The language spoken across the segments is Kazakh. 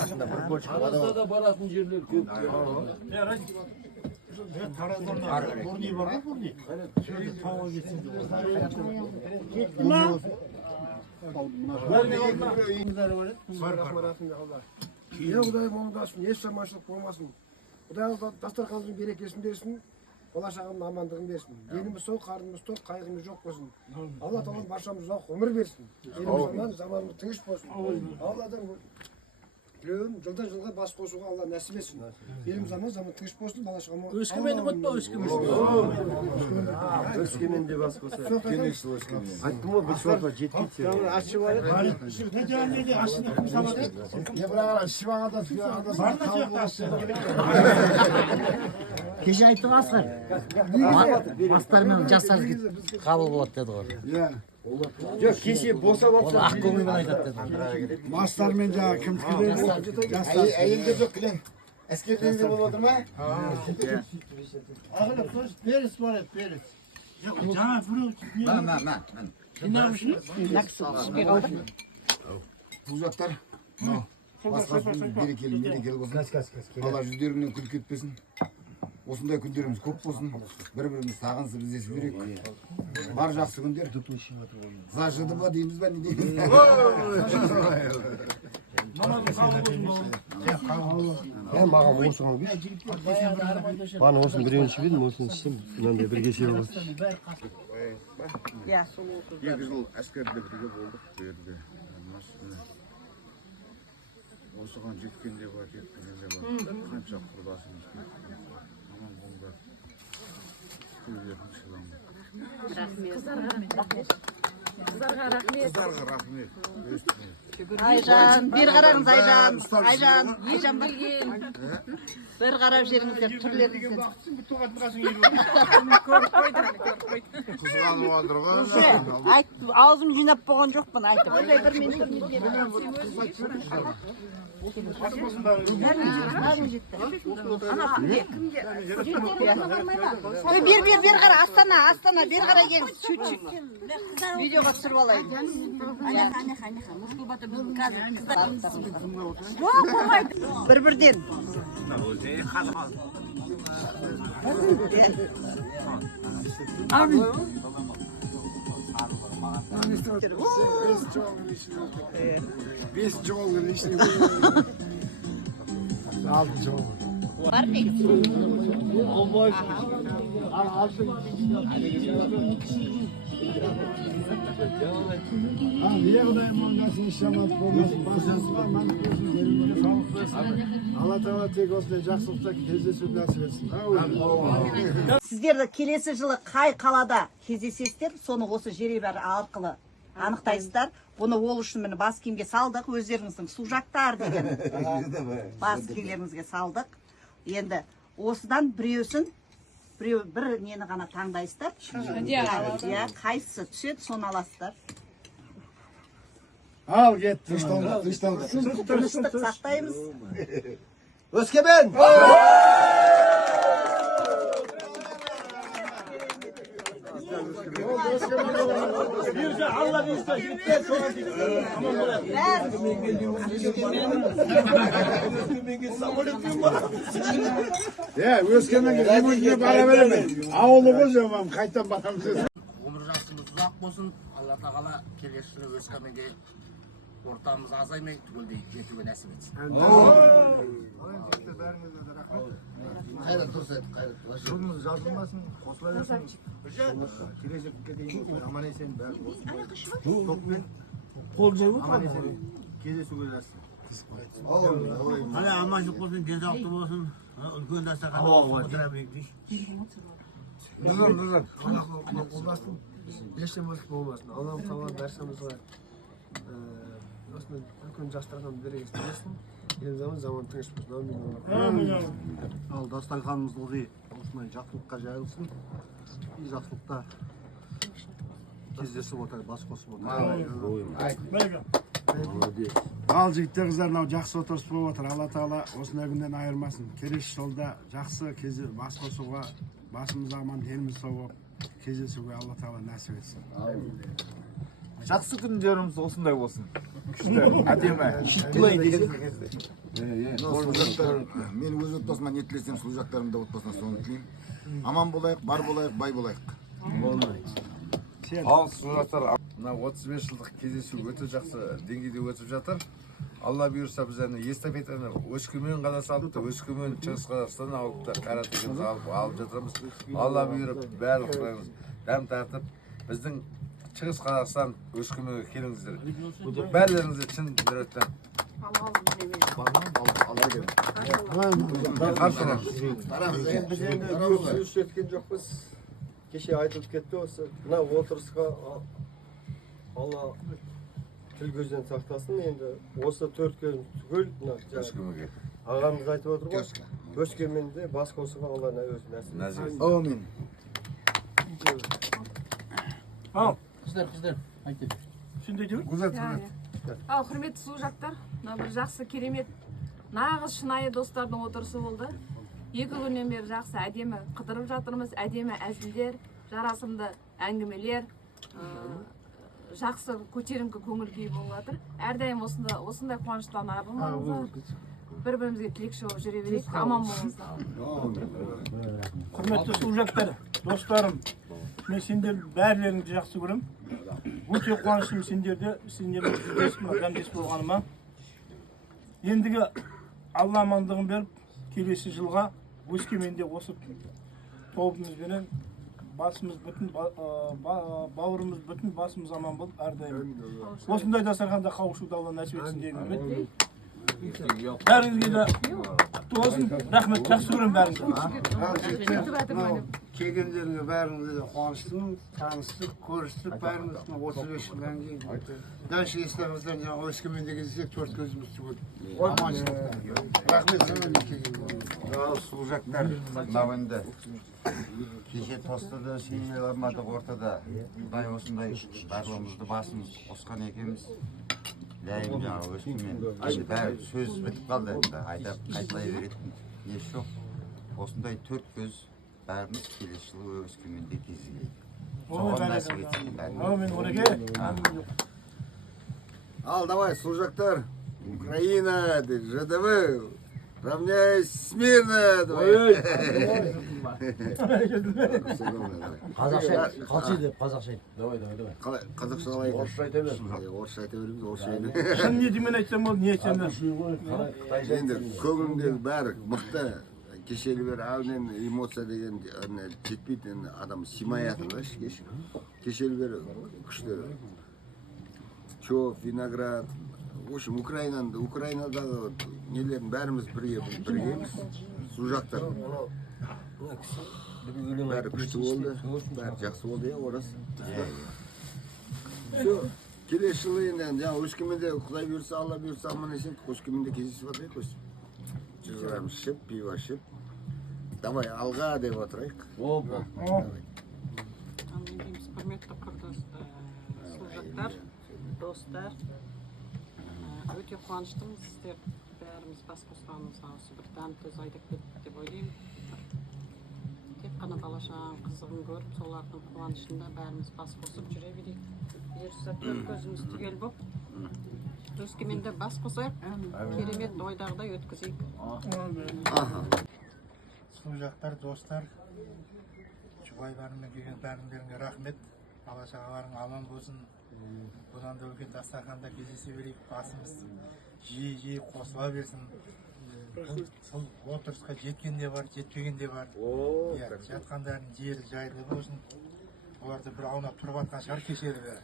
Aslında barasın yerler köp. Tarazdan burnu var mı burnu? Evet. Tava geçsin. Ya Kudayım onu da olsun, hiç samaşlık olmasın. Kudayım dastarkanımızın berekesini versin, Bolaşağının amandığını versin. Elimiz soğuk, karnımız tok, kaygımız yok olsun. Allah Teala başımıza ömür versin. Elimiz zamanımız tınış olsun. Allah'tan dilerim yıldan yılga bas koşuğa Allah nasip etsin. Elimiz zaman tınış olsun, Bolaşağıma. Özkemen'i mutlu Özkemen. Özkemen'de bas koşuğa. Geniş Özkemen. Ayttım o bir çorba жеткенше. Aşı var. Ne canlıydı aşını kumsamadı. Ya bırak şivağa da Kеше айтып асыр. Бастармен жасар қабыл болады деді ғой. Иә. Жоқ, кеше босап Ол алса. ақ көңілмен айтады деді. Мастармен жаңағы кім жастар. Әйелдер жоқ кілең. Әскерден болып отыр ма? Ağırlık söz Peris var et Peris. Ya cana fırıl. Бұл заттар басқасы берекелі болсын. Алла жүздеріңнен күлкі етпесін. Осындай күндеріміз көп болсын. Бір-біріміз сағынсып іздесіп жүрек. Бар жақсы күндер. Зажыды ма дейміз ба не дейміз? Маған осыған кеш. Бана осыны бірінші білдім, осыны ішсем, мынандай бір кеше болды. 2 жыл әскерде бірге болдық бұл жерде. Осыған жеткенде бар, жеткенде бар. Қанша құрдасымыз кетті. Аман болыңдар. Сөйлердің шыдамды. Қыздарға рахмет. Айжан, bir қараңыз Айжан. Айжан келген. Bir қарап жеріңіздер түрлеріңізден. Қызғанып алдырған. Айт, аузым жинап болған жоқпын айтып. Bir қара Астана bir қара келіңіз. Видеоға түсіріп алайын. Bir-birden. Abi. Biz çoğulur işte. Altı çoğulur. Var mı? Niye Kudayım ondasın işlemat olmasın. Başınız var, bana gözün gelin sağlık versin. Allah Teala tek olsun, жақсылықта кездесу nasip etsin. Сіздерді келесі жылы қай қалада кездесесіздер, соны осы жеребер арқылы анықтайсыздар. Бұны ол үшін міне бас киімге салдық, өздеріңіздің су жақтар деген бас киімдеріңізге салдық. Енді осыдан біреусін, біреу бір нені ғана таңдайсыздар. Иә, қайсысы түседі, соны аласыздар. Al get. Тыныштық сақтаймыз. Өскемен! Allah bizden gitti sonra Ya Özkemen'e limonuna para veremeyin. Ağolumuz yapalım, kayıttan bakalım. Өмір жасымыз ұзақ болсын. Алла тағала келесі жылы Өскеменге ортамыз азаймай түгелдей жетуге нәсіп етсін. Қайрат дұрыс айтты, қайрат. Жолымыз жазылмасын, қосыла берсін. Келешекке дейін аман есен бәрі топпен аман есен кездесуге жазсын. Hala amaçlık olsun, gençlik olsun. Ülkenin destekanı otura bekliyor. Nızır. Allah olmasın. Eşlemezlik olmasın. Allah'ım tamam dersimiz var. Aslında ülkenin жастардан бере естемесін. Еліміз zaman тыныш болсын. Amin. Ал дастарханымыз ылғи осындай жақсылыққа жайылсын. И жақсылықта кездесіп отыр, бас қосып отыр. Ал жігіттер қыздар мынау жақсы отырыс болып отыр. Алла тағала осындай күннен айырмасын. Келесі жолда жақсы бас қосуға, басымыз аман, деніміз сау болып кездесуге Алла тағала нәсіп етсін. Жақсы күндеріміз осындай болсын. Әдемі. Мен өз отбасыма не тілесем, сұлу жақтарым да отбасына соны тілеймін. Аман болайық, бар болайық, бай болайық. Ал сұлжақтар, мына 35 жылдық кездесу өте жақсы деңгейде өтіп жатыр. Алла бұйырса біз эстафетаны Өскемен қаласы алыпты, Өскемен Шығыс Қазақстан алыпты, Қаратөбеміз алып жатырмыз. Алла бұйырып барлықтарыңыз дәм тартып, біздің Шығыс Қазақстан Өскеменге келіңіздер. Бәрлеріңізді шын жүректен. Біз енді сөз өткен жоқпыз. Кеше айтылып кетті осы. Мына отырысқа Алла тіл көзден сақтасын. Енді осы төрткен түгел Өскеменге. ағамыз айтып отыр ғой. Өскеменде бас қосуға Алла өзі нәсіп етсін. Аумин. Қыздар, айтты. Ал құрметті сұлу жақтар, мына бір жақсы керемет нағыз шынайы достардың отырысы болды. 2 күннен бері жақсы әдемі қыдырып жатырмыз, әдемі әзілдер, жарасымды әңгімелер, жақсы көтеріңкі көңіл күй болып жатыр. Әрдайым осындай қуаныштан арылмаңыздар. Бір-бірімізге тілекші болып жүре берейік, аман болыңыздар. Құрметті сұлу жақтар, достарым, мен сендер бәрлеріңді жақсы көрем. Өте қуаныштымын сендермен жүздесіп болғаныма. Ендігі Алла амандығын беріп, келесі жылға Өскеменде осы тобымызбенен басымыз бүтін, бауырымыз бүтін, басымыз аман болып, әрдайым осындай дастарханда қауышуды Алла нәсіп етсін деген үміт. Бәріңізге де құтты болсын. Рахмет, жақсы көрем бәріңізді. Келгендеріңе бәріңізге де қуаныштымын. Таныстық, көрістік бәріміз 35 жылдан кейін. Дальше естеріңізден жаңа Өскеменде кездесек, 4 көзіміз түгел. Аманшылықта. Рахмет сіздерге келгендеріңізге. Сұлу жақтар, мынау енді кеше тостыда сыйламадық ортада. Құдай осындай барлығымызды басымыз қосқан екенбіз. Ләйім жаңа Өскемен. Енді бәрі сөз бітіп қалды. Айтап қайталай беретін еш жоқ. Осындай 4 көз бәріміз келесі жылы Өскеменде кездесейік. Соған нәсіп етсін. Ал, давай, сұлу жақтар. Украина, ЖДВ, равняйся смирно. Қазақша. Давай. Қазақша қалай? Орысша айта бер. Орысша айта береміз, орысша айта. Шын не демен айтсам болды, не айтсам да. Енді көңілімдегі бәрі мықты. Кешелі бері алдымен эмоция деген жетпейді, адам симаятын да кеше. Кешелі бері күшті. Чоп, виноград. В общем, Украинадағы нелерін бәріміз біргеміз. Сұлу жақтар. Бәрі күшті болды, бәрі жақсы болды, орасы. Келесі жылы енді Өскеменде Құдай бұйырса, Алла бұйырса, аман есен Өскеменде кездесіп отырайық осы. Жүзгіріміз ішіп, пиво ішіп. Давай, алға деп отырайық. Құрметті сұлу жақтар, достар. Өте қуаныштымыз, сіздер бәріміз бас қосқанымызға осы бір дәмді айдап кеттік деп ойлаймын. Тек қана бала-шағаның қызығын көріп, солардың қуанышында бәріміз бас қосып жүре берейік. Бұйырса 4 көзіміз түгел болып, Өскеменде бас қосайық, керемет ойдағыдай өткізейік. Сұлу жақтар, достар, жұбайларымен келген бәріңдеріңе рахмет. Бала-шағаларың аман болсын. Бұдан да үлкен дастарханда кездесе берейік, басымыз жиі қосыла берсін. Сол отырысқа жеткен де бар, жетпеген де бар. Жатқандардың жері жайлы болсын. Оларды бір аунап тұрып атқан шығар кешелі бері.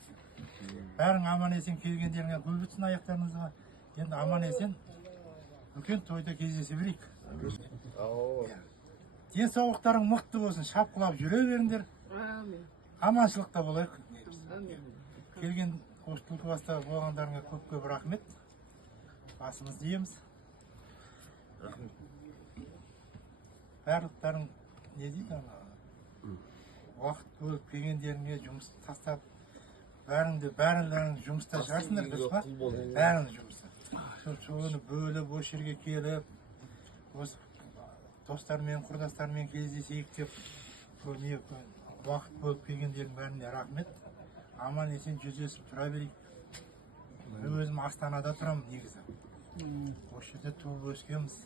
Бәрің аман есен келгендеріңе гүл бітсін аяқтарыңызға. Енді аман есен үлкен тойда кездесе берейік. Денсаулықтарың мықты болсын, шапқылап жүре беріңдер. Аманшылықта болайық. Келген қоштылық баста болғандарыңа көп рахмет. Басымызды иеміз. Барлықтарың не дейді? Уақыт бөліп келгендеріңе жұмыс тастап бәріңдерің жұмыста шығарсыңдар дұрыс па? Бәріңіз жұмыста. Соны бөліп осы жерге келіп, осы достармен, құрдастармен кездесейік деп уақыт бөліп келгендердің бәріне рахмет. Аман есен жүздесіп тұра берейік. Өзім Астанада тұрамын негізі. Осы жерде туып өскенбіз.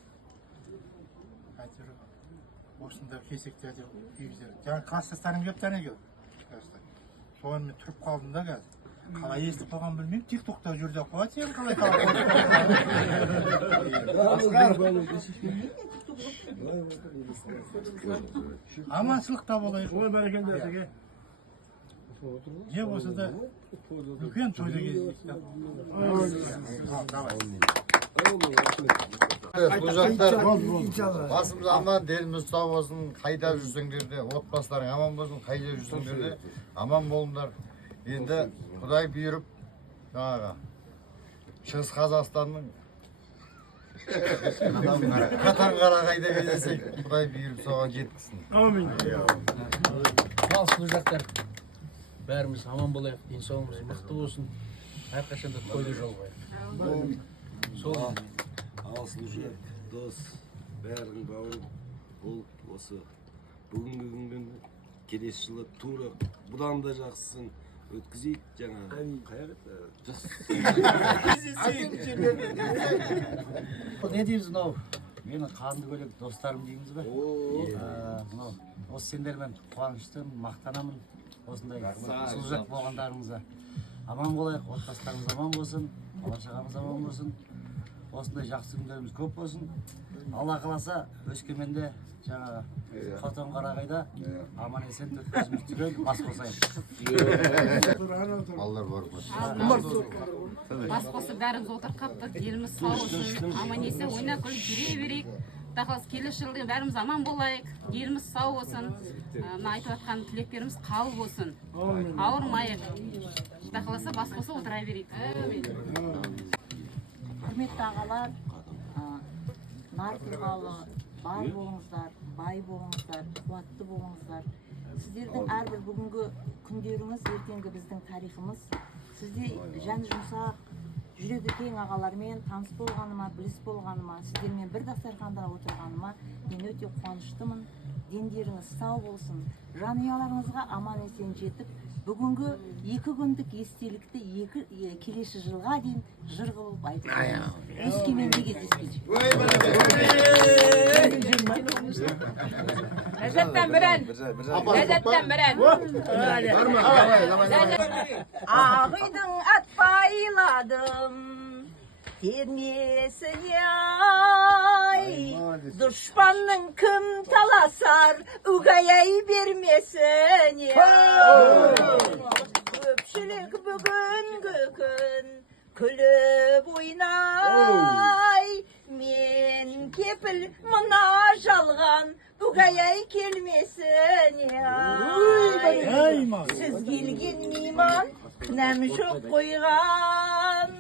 Әйтеуір осында кесектерде үйімізде. Жаңа класстастарым келіп тәне келді. Соған мен тұрып қалдым да қазір. Қалай естіп қалған білмеймін, тик-токта жүрді қояды сен қалай талап аманшылықта болайық. Ой, бәрекелді әтеке. Не болса да үлкен тойда кездесейік. Служақтар, басымыз аман, деліміз сау болсын, қайда жүрсеңдер де, отбасыларың аман болсын, қайда жүрсеңдер де, аман болыңдар. Енді Құдай бұйырып, жаңаға, Шығыс Қазақстанның Қатан-Қарағайда кездесек, Құдай бұйырып соған жеткізсін. Амин. Ал служақтар, бәріміз аман болайық, денсаулығымыз мықты болсын, әрқашанда тойда жолығайық. Сол Ал служак, дос, бәрің бауырым, бұл осы бүгінгі күнмен келесі жылы тура бұдан да жақсысын өткізейік жаңа. не дейміз мынау? Менің қанды көлек достарым дейміз ба? Мынау осы сендермен қуаныштымын, мақтанамын. Осындай служак болғандарыңызға. Аман болайық, отбасыларымыз аман болсын, бала-шағамыз аман болсын. Осындай жақсы күндеріміз көп болсын. Алла қаласа Өскеменде жаңағы Қатан-Қарағайда аман есен өткізіміз түгел бас қосайық. Аллар бар болсын. Бас қосып бәріміз отырып қаптық, еліміз сау болсын, аман есен ойнап күліп жүре берейік. Құдай келесі жылы бәріміз аман болайық, еліміз сау болсын. Мына айтып жатқан тілектеріміз қабыл болсын. Ауырмайық. Құдай қаласа бас қосып отыра берейік. Құрметті ағалар, нар тұлғалы, бар болыңыздар, бай болыңыздар, қуатты болыңыздар. Сіздердің әрбір бүгінгі күндеріңіз, ертеңгі біздің тарихымыз. Сізде жан жұмсақ, жүрегі кең ағалармен таныс болғаныма, біліс болғаныма, сіздермен бір дастарханда отырғаныма мен өте қуаныштымын. Дендеріңіз сау болсын, жанұяларыңызға аман есен жетіп, бүгінгі 2 күндік естелікті келесі жылға дейін жыр қылып айтыңыз. Өскеменде кездескенше. Ләззаттан бір ән. Ақ үйдің ат байладым, термесіне ай, дұшпанның кім таласар, үгәй бермесіне. Көпшілік бүгінгі күн күліп ойнай, мен кепіл мұна жалған үгәй келмесіне. Сіз келген мейман, кінәм жоқ қойған.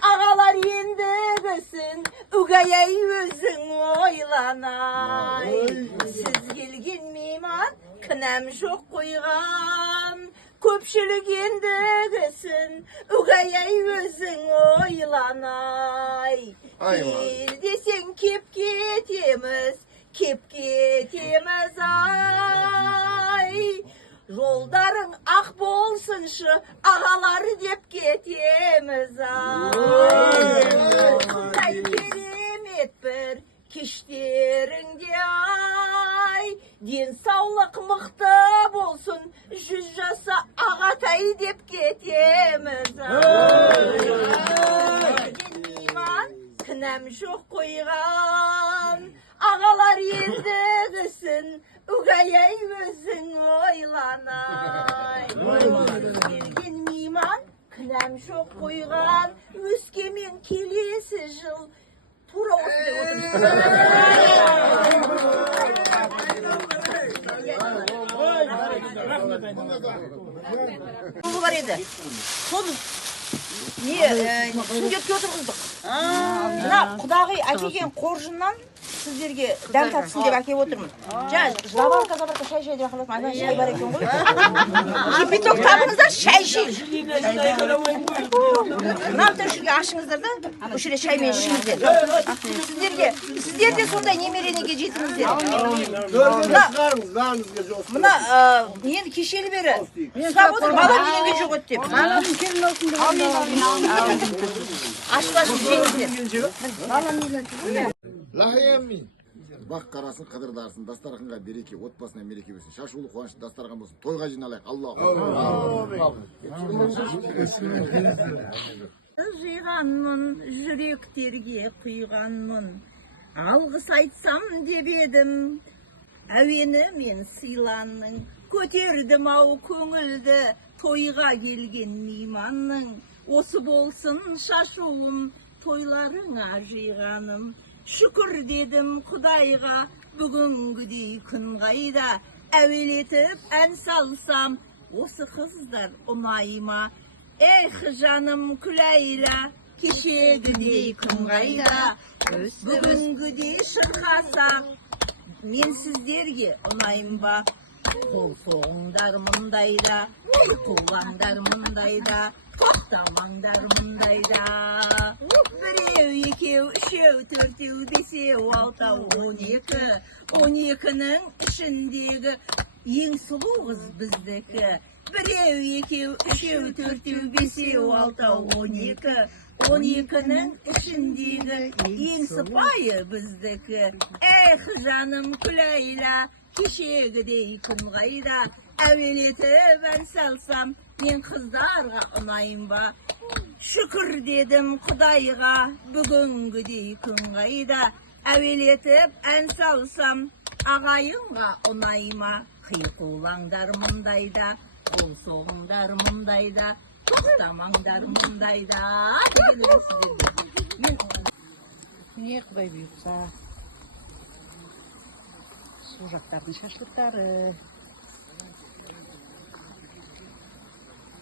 Ағалар ендігісін үгәй өзің ойланай. Сіз келген мейман, кінәм жоқ қойған. Көпшілік ендігісін үгәй өзің ойланай. Кел десең кеп кетеміз, кеп кетеміз ай. Жолдарың ақ болсыншы, ағалар деп кетеміз ай. Қандай керемет бір кештеріңде ай. Денсаулық мықты болсын, 100 жаса ағатай деп кетеміз ай. Кінәм жоқ қойған, ағалар ендігісін үгәй өзің ойланай. Келген мейман, кінәм жоқ қойған, Өскемен келесі жыл тура осындай отырмыз. Бар еді, соны сүндетке отырғыздық. Мына құдағи әкелген қоржыннан сіздерге дәм татсын деп әкеп отырмын. Забарка шай деп ақыласың. Айна шай бар екен ғой. Кипяток табыңыздар, шай ішейік. Мынау тәшіге ашыңыздар да, үш рет шаймен ішіңіздер. Сіздер де сондай немеренеге жетіңіздер. Мына енді кешелі бері сұрап отыр, бала келінге жоқ өт деп. Ашпасын жеңіздер. Бақ қарасын, қыдырдарсын, дастарханға береке, отбасына мереке берсін. Шашулы қуанышты дастархан болсын. Тойға жиналайық. Аллаху Жиғанмын, жүректерге құйғанмын. Алғыс айтсам деп едім. Әуені мен сыйланның. Көтердім ау көңілді тойға келген мейманның. Осы болсын шашуым, тойларыңа жиғаным. Шүкір дедім Құдайға, бүгінгідей күн қайда. Әуелетіп ән салсам, осы қыздар ұнайма. Эх, жаным Күләйла, кешегідей күн қайда. Бүгінгідей шырқасақ, мен сіздерге ұнайым ба. Қол соғыңдар мұндайда, қулаңдар мұндайда, тоқтамаңдар мұндайда. Біреу, екеу, үшеу, төртеу, бесеу, алтау, 12. 12-нің ішіндегі ең сұлу қыз біздікі. Біреу, екеу, үшеу, төртеу, бесеу, алтау, 12. 12-нің ішіндегі ең сыпайы біздікі. Эх, жаным Күләйла, кешегідей күн қайда. Әуелетіп ән салсам, мен қыздарға ұнайым ба. Шүкір дедім Құдайға, бүгінгідей күн қайда. Әуелетіп ән салсам, ағайынға ұнайма. Қиқулаңдар мұндайда, қол соғыңдар мұндайда, тоқтамаңдар мұндайда. Не Құдай бұйырса. Су жақтардың шашлықтары.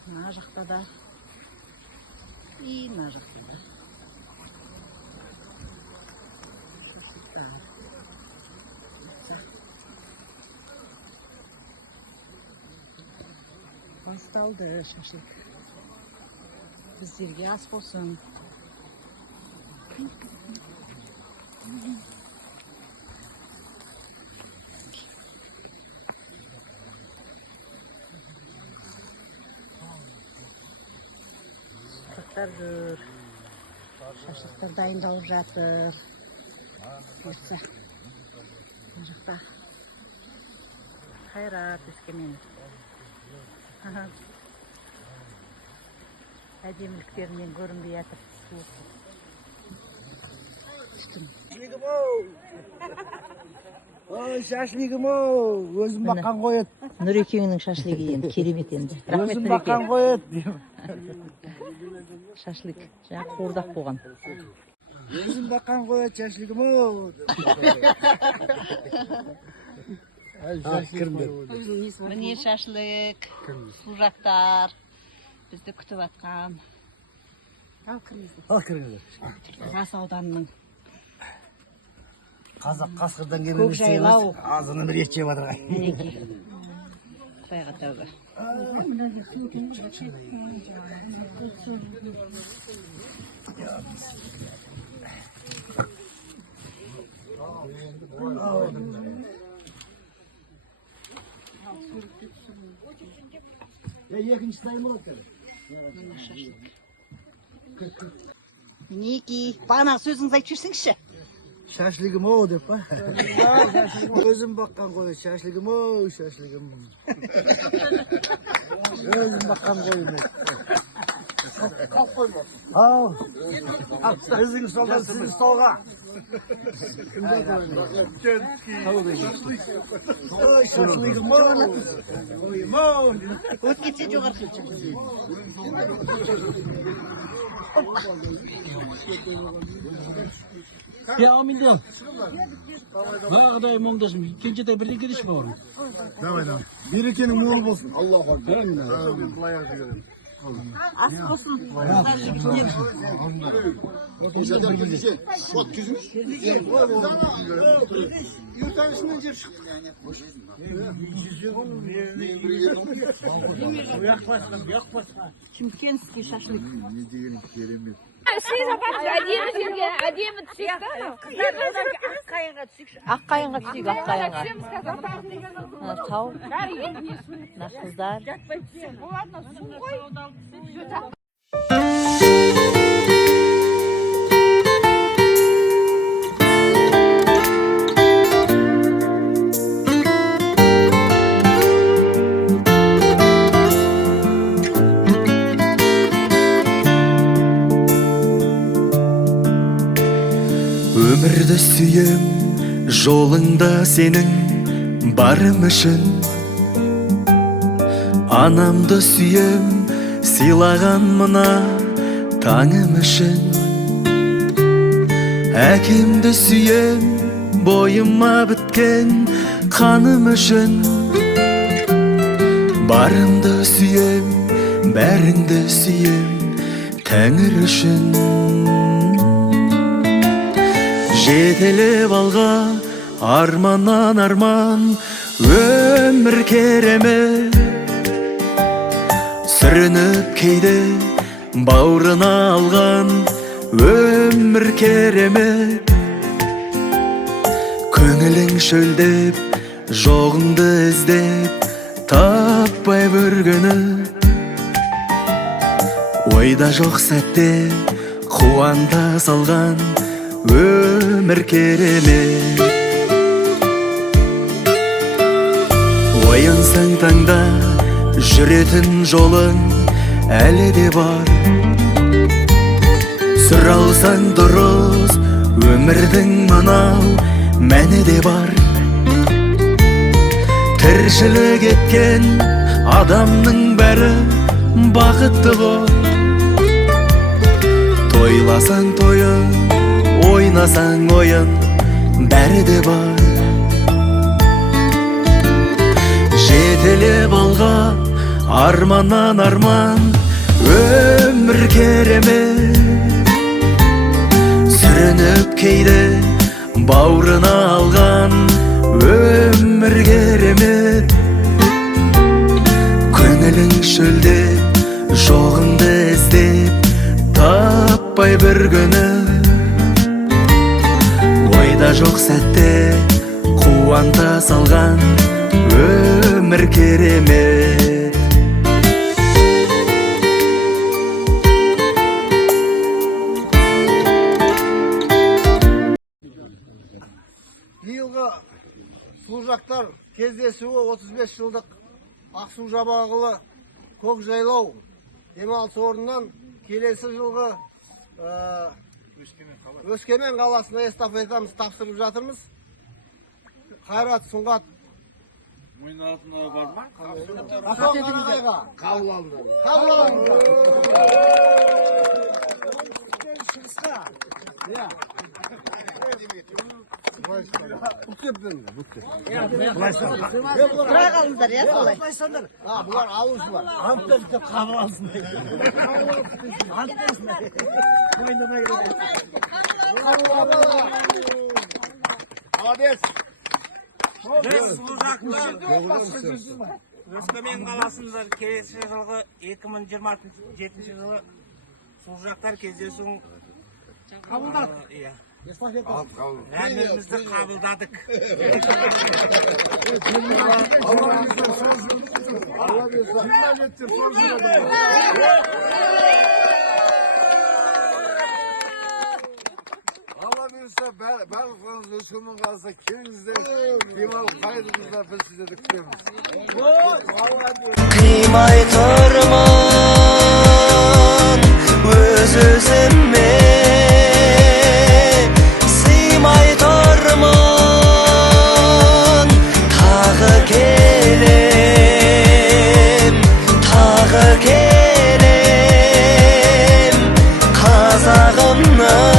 Мына жақта да. И мына жақта да. Басталды шашлық. Біздерге ас болсын. Шашлықтар дайындалып жатыр. Бұйырса. Мына жақта. Қайрат өскемен. Әдеміліктерінен көрінбей жатыр. Ой, шашлигім-ау, өзім баққан қойет. Нұрекеңнің шашлығы енді керемет енді. Өзім баққан қойет. Шашлик, жаңа қуырдақ болған. Өзім баққан қойет, шашлигім-ау. Міне шашлик, су жақтар, бізді күтіп атқан. Ал кіріңіздер. Жас ауданның. Қазақ қасқырдан келген Көкжайлау. азаны бір ет жеп жатыр. Құдайға тәуба. Екінші тайым болады. Мінеки, бағанағы сөзіңізді айтып жүрсеңізші. Шашлигім-ау деп па? Өзім баққан қойет, шашлигім-ау, шашлигім. Өзім баққан қойет. Қалып қойма. Ау, біздің столдан сіздің столға. Ой, шашлигім-ау. Ойым-ау. Өт кетсе жоғары. Я амилден. Бағдай мұңдасым. Кенжетай бірден келеші бауырым. Давай. Берекенің мол болсын. Аллаху акбар. Yurtaşından cep çıktık yani. Чемкенский шашлык. әдемі түседі Аққайынға түсейік, аққайынға. Тау. Қыздар. Өмірді сүйем, жолыңда сенің барым үшін. Анамды сүйем, сыйлаған мына таңым үшін. Әкемді сүйем, бойыма біткен қаным үшін. Барымды сүйем, бәріңді сүйем, Тәңір үшін. Жетелеп алға арманнан арман, өмір керемет. Сүрініп кейде бауырына алған, өмір керемет. Көңілің шөлдеп, жоғыңды іздеп, таппай бір күні. Ойда жоқ сәтте қуанта салған, өмір керемет. Оянсаң таңда жүретін жолың әлі де бар. Сүр алсаң дұрыс өмірдің мынау мәні де бар. Тіршілік еткен адамның бәрі бақытты ғой. Тойласаң тойын, ойнасаң ойын, бәрі де бар. Жетелеп алға арманнан арман, өмір керемет. Сүрініп кейде бауырына алған, өмір керемет. Көңілің шөлдеп, жоғыңды іздеп, таппай бір күні. Ойда жоқ сәтте қуанта салған, өмір керемет. Биылғы служактар кездесуі 35 жылдық Ақсу жабағылы көкжайлау демалыс орнынан келесі жылғы Өскемен қаласына эстафетамыз тапсырып жатырмыз. Қайрат Сұңғат мойнатына бар ма? Қабыл алыңдар. Тұра қалыңдар, я солай. Бұлар алушылар. Анттар қабыл алсын. Молодец. Өскемен қаласында келесі жылғы 2027 жылы служактар кездесуін қабылдадық. Әмірімізді қабылдадық. Барлығыңыз Өскемен қаласына келіңіздер, демалып қайтыңыздар, біз сіздерді күтеміз. Қимай тұрмын өз өзіме, сыймай тұрмын, тағы келем, қазағымның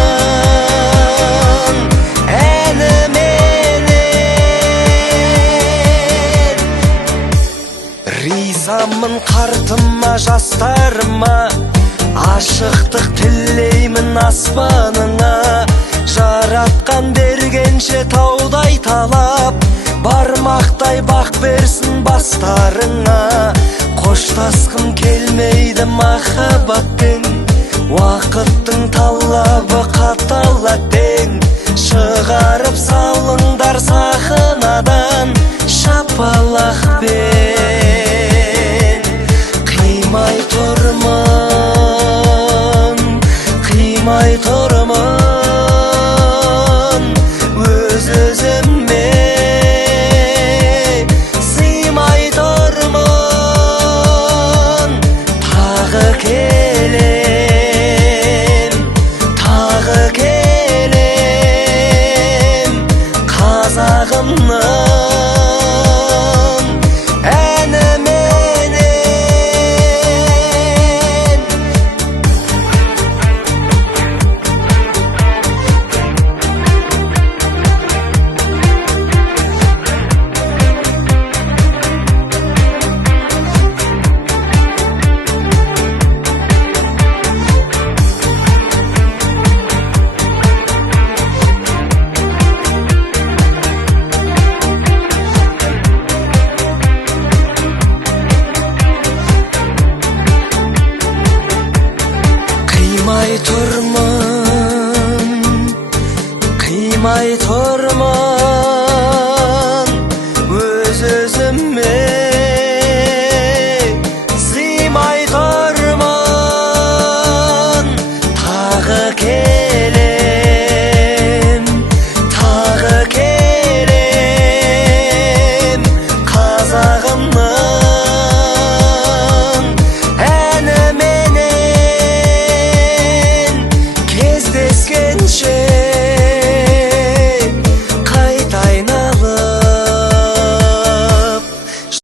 ризамын қар жұртыма жастарыма ашықтық тілеймін аспаныңа жаратқан бергенше таудай талап бармақтай бақ берсін бастарыңа қоштасқым келмейді махаббатпен уақыттың талабы қатал әттең шығарып салыңдар сахнадан шапалақ